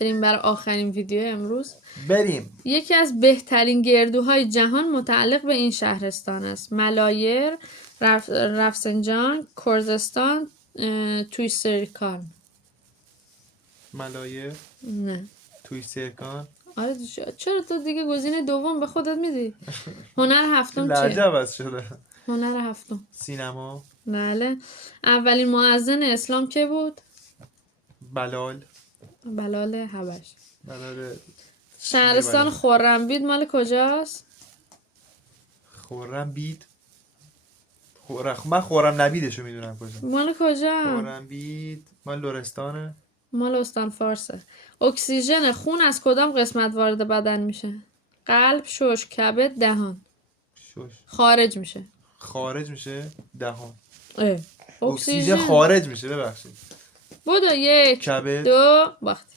بریم برای آخرین ویدیو امروز. بریم. یکی از بهترین گردوهای جهان متعلق به این شهرستان است. ملایر، رفسنجان، کرزستان، تویسرکان. ملایر، نه. تویسرکان. آره چرا تو دیگه گزینه دوم به خودت میدی؟ هنر هفتم لهجه چیه؟ عوض شده. هنر هفتم. سینما. بله. اولین مؤذن اسلام که بود؟ بلال. بلال حبش. بلال. شهرستان خرمبید مال کجاست؟ خرمبید. من خرم نبیدشو میدونم کجا. مال کجا؟ خرمبید مال لرستانه. مال استان فارسه. اکسیژن خون از کدام قسمت وارد بدن میشه؟ قلب، شش، کبد، دهان. شش. خارج میشه. خارج میشه دهان. اکسیژن خارج میشه ببخشید. بودو 1 کبد. 2 باخت.